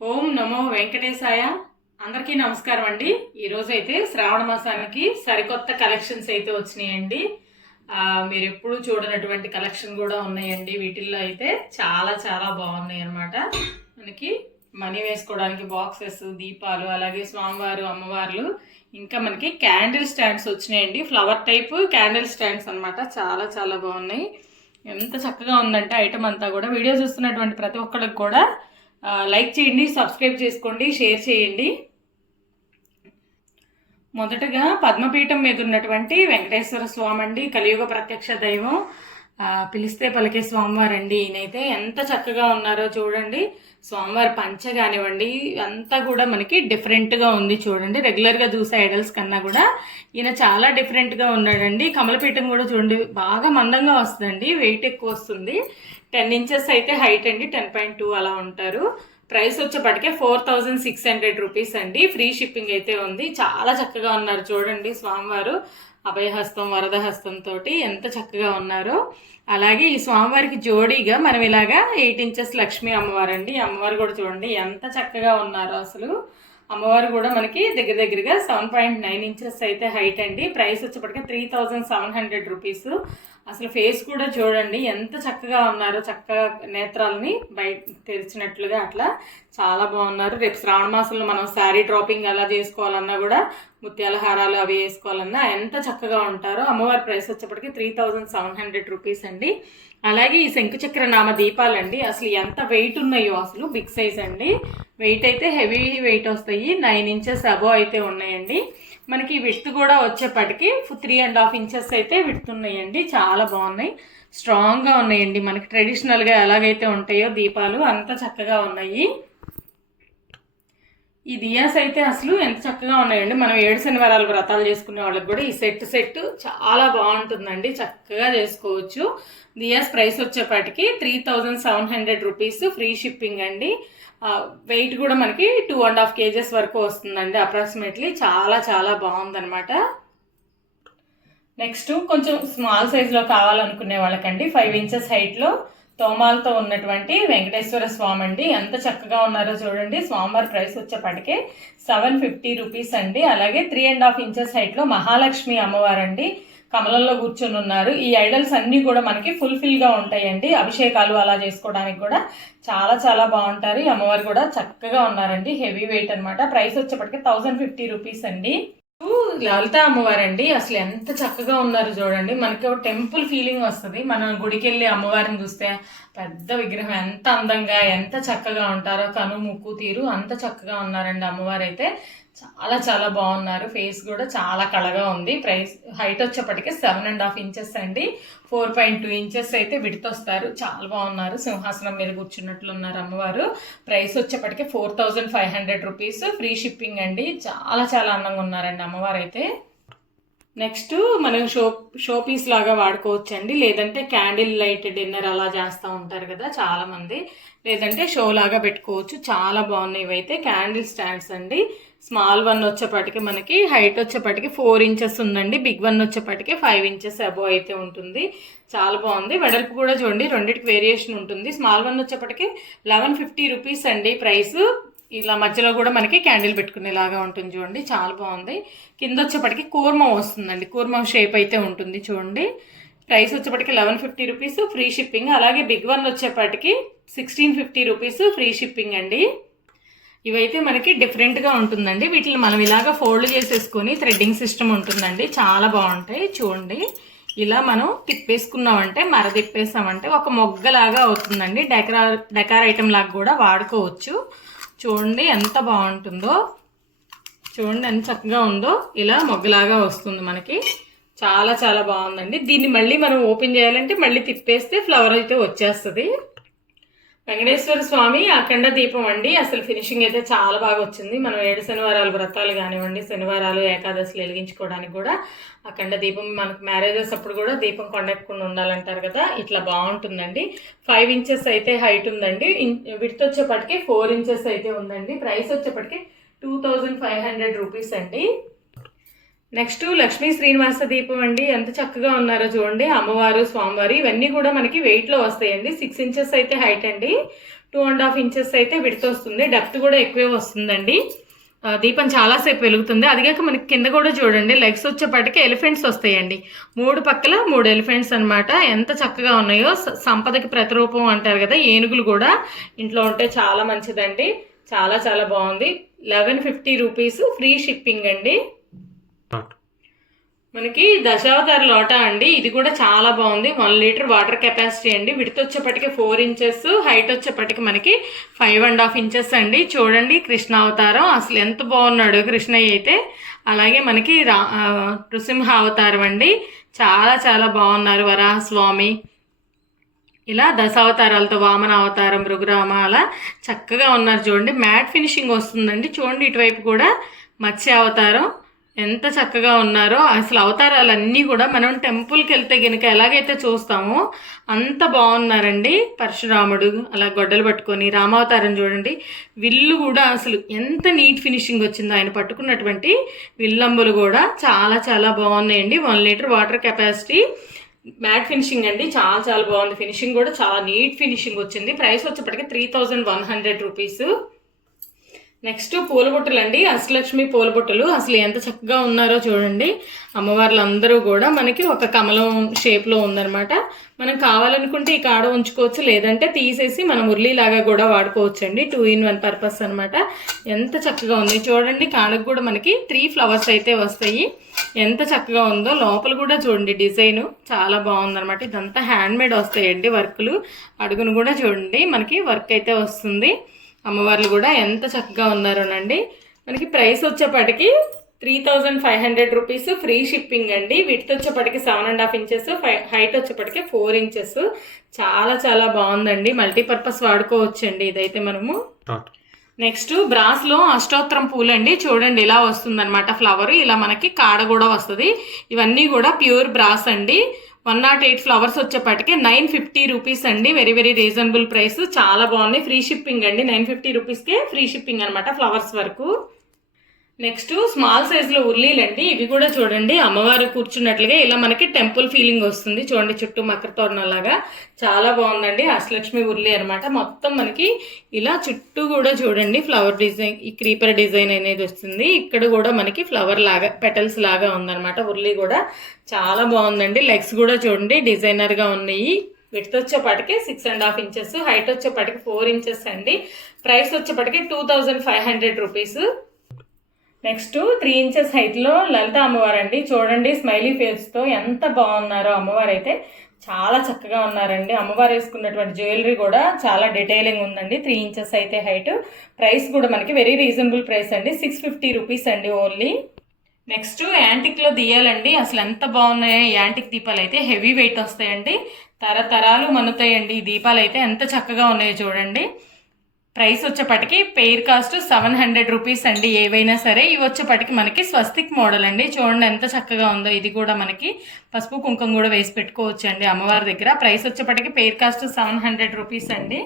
ఓం నమో వెంకటేశాయ. అందరికీ నమస్కారం అండి. ఈరోజు అయితే శ్రావణ మాసానికి సరికొత్త కలెక్షన్స్ అయితే వచ్చినాయండి. మీరు ఎప్పుడు చూడనటువంటి కలెక్షన్ కూడా ఉన్నాయండి. వీటిల్లో అయితే చాలా చాలా బాగున్నాయి అన్నమాట. మనకి మనీ వేసుకోవడానికి బాక్సెస్, దీపాలు, అలాగే స్వామివారు, అమ్మవార్లు, ఇంకా మనకి క్యాండిల్ స్టాండ్స్ వచ్చినాయండి. ఫ్లవర్ టైప్ క్యాండిల్ స్టాండ్స్ అన్నమాట. చాలా చాలా బాగున్నాయి. ఎంత చక్కగా ఉందంటే ఐటమ్ అంతా కూడా. వీడియో చూస్తున్నటువంటి ప్రతి ఒక్కరికి కూడా లైక్ చేయండి, సబ్స్క్రైబ్ చేసుకోండి, షేర్ చేయండి. మొదటగా పద్మపీఠం మీద ఉన్నటువంటి వెంకటేశ్వర స్వామి అండి, కలియుగ ప్రత్యక్ష దైవం, పిలిస్తే పలికే స్వామివారండి. ఈయనైతే ఎంత చక్కగా ఉన్నారో చూడండి. స్వామివారి పంచ కానివ్వండి, అంతా కూడా మనకి డిఫరెంట్గా ఉంది చూడండి. రెగ్యులర్గా చూసే ఐడల్స్ కన్నా కూడా ఈయన చాలా డిఫరెంట్గా ఉన్నాడండి. కమలపీఠం కూడా చూడండి, బాగా మందంగా వస్తుందండి, వెయిట్ ఎక్కువ వస్తుంది. 10 ఇంచెస్ అయితే హైట్ అండి, 10.2 అలా ఉంటారు. ప్రైస్ వచ్చేపటికే 4600 రూపీస్ అండి. ఫ్రీ షిప్పింగ్ అయితే ఉంది. చాలా చక్కగా ఉన్నారు చూడండి. స్వామివారు అభయహస్తం, వరదహస్తంతో ఎంత చక్కగా ఉన్నారో. అలాగే ఈ స్వామివారికి జోడీగా మనం ఇలాగా 8 ఇంచెస్ లక్ష్మీ అమ్మవారండి. అమ్మవారు కూడా చూడండి ఎంత చక్కగా ఉన్నారో అసలు. అమ్మవారు కూడా మనకి దగ్గరగా 7.9 ఇంచెస్ అయితే హైట్ అండి. ప్రైస్ వచ్చేప్పటికే 3700 రూపీస్. అసలు ఫేస్ కూడా చూడండి ఎంత చక్కగా ఉన్నారో. చక్కగా నేత్రాలని బయట తెరిచినట్లుగా అట్లా చాలా బాగున్నారు. రేపు శ్రావణ మాసంలో మనం శారీ డ్రాపింగ్ అలా చేసుకోవాలన్నా కూడా, ముత్యాల హారాలు అవి వేసుకోవాలన్నా ఎంత చక్కగా ఉంటారో. అమ్మవారి ప్రైస్ వచ్చేప్పటికి 3700 రూపీస్ అండి. అలాగే ఈ శంకుచక్ర నామ దీపాలండి, అసలు ఎంత వెయిట్ ఉన్నాయో. అసలు బిగ్ సైజ్ అండి. వెయిట్ అయితే హెవీ వెయిట్ వస్తాయి. 9 ఇంచెస్ అబోవ్ అయితే ఉన్నాయండి. మనకి విడ్త్ కూడా వచ్చేప్పటికి 3.5 ఇంచెస్ అయితే విడ్త్ ఉన్నాయండి. చాలా బాగున్నాయి, స్ట్రాంగ్గా ఉన్నాయండి. మనకి ట్రెడిషనల్గా ఎలాగైతే ఉంటాయో దీపాలు అంత చక్కగా ఉన్నాయి. ఈ దియాస్ అయితే అసలు ఎంత చక్కగా ఉన్నాయండి. మనం 7 శనివారాలు వ్రతాలు చేసుకునే వాళ్ళకి కూడా ఈ సెట్ చాలా బాగుంటుందండి. చక్కగా చేసుకోవచ్చు. దియాస్ ప్రైస్ వచ్చేపాటికి 3700 రూపీస్. ఫ్రీ షిప్పింగ్ అండి. వెయిట్ కూడా మనకి 2.5 kgs వరకు వస్తుందండి అప్రాక్సిమేట్లీ. చాలా చాలా బాగుందనమాట. నెక్స్ట్ కొంచెం స్మాల్ సైజులో కావాలనుకునే వాళ్ళకండి 5 ఇంచెస్ హైట్లో తోమాలతో ఉన్నటువంటి వెంకటేశ్వర స్వామి అండి. ఎంత చక్కగా ఉన్నారో చూడండి. స్వామివారి ప్రైస్ వచ్చేప్పటికే 750 రూపీస్ అండి. అలాగే 3.5 ఇంచెస్ హైట్లో మహాలక్ష్మి అమ్మవారండి, కమలంలో కూర్చొని ఉన్నారు. ఈ ఐడల్స్ అన్నీ కూడా మనకి ఫుల్ఫిల్గా ఉంటాయండి. అభిషేకాలు అలా చేసుకోవడానికి కూడా చాలా చాలా బాగుంటారు. ఈ అమ్మవారు కూడా చక్కగా ఉన్నారండి. హెవీ వెయిట్ అనమాట. ప్రైస్ వచ్చేప్పటికే 1050 రూపీస్ అండి. లలిత అమ్మవారండి, అసలు ఎంత చక్కగా ఉన్నారు చూడండి. మనకి ఒక టెంపుల్ ఫీలింగ్ వస్తుంది. మనం గుడికి వెళ్ళి అమ్మవారిని చూస్తే పెద్ద విగ్రహం ఎంత అందంగా ఎంత చక్కగా ఉంటారో. కను, ముక్కు, తీరు అంత చక్కగా ఉన్నారండి. అమ్మవారు అయితే చాలా చాలా బాగున్నారు. ఫేస్ కూడా చాలా కళగా ఉంది. ప్రైస్ హైట్ వచ్చేప్పటికే 7.5 ఇంచెస్ అండి. 4.2 ఇంచెస్ అయితే విడతొస్తారు. చాలా బాగున్నారు. సింహాసనం మీద కూర్చున్నట్లు ఉన్నారు అమ్మవారు. ప్రైస్ వచ్చేప్పటికే 4500 రూపీస్. ఫ్రీ షిప్పింగ్ అండి. చాలా చాలా అందంగా ఉన్నారండి అమ్మవారు అయితే. నెక్స్ట్ మనం షో పీస్ లాగా వాడుకోవచ్చు అండి. లేదంటే క్యాండిల్ లైట్ డిన్నర్ అలా చేస్తూ ఉంటారు కదా చాలామంది. లేదంటే షో లాగా పెట్టుకోవచ్చు. చాలా బాగున్నాయి. ఇవైతే క్యాండిల్ స్టాండ్స్ అండి. స్మాల్ వన్ వచ్చేప్పటికి మనకి హైట్ వచ్చేప్పటికి 4 ఇంచెస్ ఉందండి. బిగ్ వన్ వచ్చేప్పటికి 5 ఇంచెస్ అబోవ్ అయితే ఉంటుంది. చాలా బాగుంది. వెడల్పు కూడా చూడండి, రెండింటికి వేరియేషన్ ఉంటుంది. స్మాల్ వన్ వచ్చేప్పటికి 1150 రూపీస్ అండి ప్రైస్. ఇలా మధ్యలో కూడా మనకి క్యాండిల్ పెట్టుకునేలాగా ఉంటుంది చూడండి. చాలా బాగుంది. కింద వచ్చేప్పటికి కూర్మం వస్తుందండి. కూర్మం షేప్ అయితే ఉంటుంది చూడండి. ప్రైస్ వచ్చేప్పటికి 1150 రూపీస్. Free shipping. అలాగే బిగ్ వన్ వచ్చేప్పటికి 1650 రూపీస్. ఫ్రీ షిప్పింగ్ అండి. ఇవైతే మనకి డిఫరెంట్గా ఉంటుందండి. వీటిని మనం ఇలాగ ఫోల్డ్ చేసేసుకొని థ్రెడ్డింగ్ సిస్టమ్ ఉంటుందండి. చాలా బాగుంటాయి చూడండి. ఇలా మనం తిప్పేసుకున్నామంటే, మర తిప్పేసామంటే ఒక మొగ్గలాగా అవుతుందండి. డెకార్ ఐటమ్ లాగా కూడా వాడుకోవచ్చు. చూడండి ఎంత బాగుంటుందో. చూడండి ఎంత చక్కగా ఉందో. ఇలా మొగ్గలాగా వస్తుంది మనకి. చాలా చాలా బాగుందండి. దీన్ని మళ్ళీ మనం ఓపెన్ చేయాలంటే మళ్ళీ తిప్పేస్తే ఫ్లవర్ అయితే వచ్చేస్తుంది. వెంకటేశ్వర స్వామి అఖండ దీపం అండి. అసలు ఫినిషింగ్ అయితే చాలా బాగా వచ్చింది. మనం 7 శనివారాలు వ్రతాలు కానివ్వండి, శనివారాలు, ఏకాదశులు వెలిగించుకోవడానికి కూడా అఖండ దీపం, మనకు మ్యారేజెస్ అప్పుడు కూడా దీపం కొండెక్కకుండా ఉండాలంటారు కదా, ఇట్లా బాగుంటుందండి. 5 ఇంచెస్ అయితే హైట్ ఉందండి. విడ్త్ వచ్చేప్పటికి 4 ఇంచెస్ అయితే ఉందండి. ప్రైస్ వచ్చేప్పటికి 2500 రూపీస్ అండి. నెక్స్ట్ లక్ష్మీ శ్రీనివాస దీపం అండి. ఎంత చక్కగా ఉన్నారో చూడండి. అమ్మవారు, స్వామివారు ఇవన్నీ కూడా మనకి వెయిట్లో వస్తాయండి. 6 ఇంచెస్ అయితే హైట్ అండి. 2.5 ఇంచెస్ అయితే విడత వస్తుంది. డెప్త్ కూడా ఎక్కువే వస్తుందండి. దీపం చాలాసేపు వెలుగుతుంది. అదిగాక మనకి కింద కూడా చూడండి లెగ్స్ వచ్చేపాటికి ఎలిఫెంట్స్ వస్తాయండి. 3 పక్కల 3 ఎలిఫెంట్స్ అనమాట. ఎంత చక్కగా ఉన్నాయో. సంపదకి ప్రతిరూపం అంటారు కదా, ఏనుగులు కూడా ఇంట్లో ఉంటే చాలా మంచిదండి. చాలా చాలా బాగుంది. 1150 రూపీస్, ఫ్రీ షిప్పింగ్ అండి. మనకి దశావతార లోటా అండి. ఇది కూడా చాలా బాగుంది. 1 లీటర్ వాటర్ కెపాసిటీ అండి. విడత వచ్చేప్పటికి 4 ఇంచెస్, హైట్ వచ్చేప్పటికి మనకి 5.5 ఇంచెస్ అండి. చూడండి కృష్ణావతారం అసలు ఎంత బాగున్నాడు కృష్ణయ్య అయితే. అలాగే మనకి నృసింహ అవతారం అండి. చాలా చాలా బాగున్నారు వరాహస్వామి. ఇలా దశావతారాలతో వామన అవతారం, మృగరామ అలా చక్కగా ఉన్నారు. చూడండి మ్యాట్ ఫినిషింగ్ వస్తుందండి. చూడండి ఇటువైపు కూడా మత్స్య అవతారం ఎంత చక్కగా ఉన్నారో. అసలు అవతారాలన్నీ కూడా మనం టెంపుల్కి వెళ్తే కనుక ఎలాగైతే చూస్తామో అంత బాగున్నారండి. పరశురాముడు అలా గొడ్డలు పట్టుకొని, రామావతారం చూడండి విల్లు కూడా అసలు ఎంత నీట్ ఫినిషింగ్ వచ్చిందో. ఆయన పట్టుకున్నటువంటి విల్లంబులు కూడా చాలా చాలా బాగున్నాయండి. 1 litre water capacity, matte finishing అండి. చాలా చాలా బాగుంది. ఫినిషింగ్ కూడా చాలా నీట్ ఫినిషింగ్ వచ్చింది. ప్రైస్ వచ్చేప్పటికి 3100 రూపీస్. నెక్స్ట్ పూలబొట్టులు అండి. అష్టలక్ష్మి పూలబొట్టులు అసలు ఎంత చక్కగా ఉన్నారో చూడండి. అమ్మవార్లందరూ కూడా మనకి ఒక కమలం షేప్లో ఉందన్నమాట. మనం కావాలనుకుంటే ఈ కాడ ఉంచుకోవచ్చు, లేదంటే తీసేసి మనం ఉర్లీలాగా కూడా వాడుకోవచ్చు అండి. 2 in 1 పర్పస్ అనమాట. ఎంత చక్కగా ఉంది చూడండి. కాడకు కూడా మనకి 3 ఫ్లవర్స్ అయితే వస్తాయి. ఎంత చక్కగా ఉందో. లోపల కూడా చూడండి డిజైన్ చాలా బాగుందన్నమాట. ఇదంతా హ్యాండ్మేడ్ వస్తాయండి వర్క్లు. అడుగును కూడా చూడండి మనకి వర్క్ అయితే వస్తుంది. అమ్మవార్లు కూడా ఎంత చక్కగా ఉన్నారోనండి. మనకి ప్రైస్ వచ్చేప్పటికి 3500 రూపీస్, ఫ్రీ షిప్పింగ్ అండి. విడ్త్ వచ్చేప్పటికి 7.5 ఇంచెస్, హైట్ వచ్చేప్పటికి 4 ఇంచెస్. చాలా చాలా బాగుందండి. మల్టీపర్పస్ వాడుకోవచ్చండి ఇదైతే మనము. నెక్స్ట్ బ్రాస్లో అష్టోత్తరం పూలు అండి. చూడండి ఇలా వస్తుంది అనమాట ఫ్లవర్. ఇలా మనకి కాడ కూడా వస్తుంది. ఇవన్నీ కూడా ప్యూర్ బ్రాస్ అండి. 108 ఫ్లవర్స్ వచ్చేప్పటికి 950 రూపీస్ అండి. Very very reasonable price. చాలా బాగున్నాయి. ఫ్రీ షిప్పింగ్ అండి. 950 రూపీస్కే ఫ్రీ షిప్పింగ్ అనమాట ఫ్లవర్స్ వరకు. నెక్స్ట్ స్మాల్ సైజులో ఉర్లీలండి. ఇవి కూడా చూడండి అమ్మవారు కూర్చున్నట్లుగా ఇలా మనకి టెంపుల్ ఫీలింగ్ వస్తుంది. చూడండి చుట్టూ మకర తోరణాలాగా చాలా బాగుందండి. అష్టలక్ష్మి ఉర్లీ అనమాట. మొత్తం మనకి ఇలా చుట్టూ కూడా చూడండి ఫ్లవర్ డిజైన్, ఈ క్రీపర్ డిజైన్ అనేది వస్తుంది. ఇక్కడ కూడా మనకి ఫ్లవర్ లాగా పెటల్స్ లాగా ఉందన్నమాట. ఉర్లీ కూడా చాలా బాగుందండి. లెగ్స్ కూడా చూడండి డిజైనర్గా ఉన్నాయి. విడ్త్ వచ్చేపాటికి 6.5 ఇంచెస్, హైట్ వచ్చేపాటికి 4 ఇంచెస్ అండి. ప్రైస్ వచ్చేపాటికి 2500 రూపీస్. నెక్స్ట్ 3 ఇంచెస్ హైట్లో లలిత అమ్మవారు అండి. చూడండి స్మైలీ ఫేస్తో ఎంత బాగున్నారో అమ్మవారు అయితే. చాలా చక్కగా ఉన్నారండి. అమ్మవారు వేసుకున్నటువంటి జ్యువెలరీ కూడా చాలా డీటెయిలింగ్ ఉందండి. 3 ఇంచెస్ అయితే హైట్. ప్రైస్ కూడా మనకి వెరీ రీజనబుల్ ప్రైస్ అండి. 650 రూపీస్ అండి ఓన్లీ. నెక్స్ట్ యాంటిక్లో దియాలండి. అసలు ఎంత బాగున్నాయో యాంటిక్ దీపాలు అయితే. హెవీ వెయిట్ వస్తాయండి. తరతరాలు మన్నుతాయండి ఈ దీపాలు అయితే. ఎంత చక్కగా ఉన్నాయో చూడండి. ప్రైస్ వచ్చేప్పటికి పెయిర్ కాస్ట్ 700 రూపీస్ అండి ఏవైనా సరే. ఇవి వచ్చేప్పటికి మనకి స్వస్తిక్ మోడల్ అండి. చూడండి ఎంత చక్కగా ఉందో. ఇది కూడా మనకి పసుపు కుంకుమ కూడా వేసి పెట్టుకోవచ్చు అండి అమ్మవారి దగ్గర. ప్రైస్ వచ్చేప్పటికి పెయిర్ కాస్ట్ 700 రూపీస్ అండి.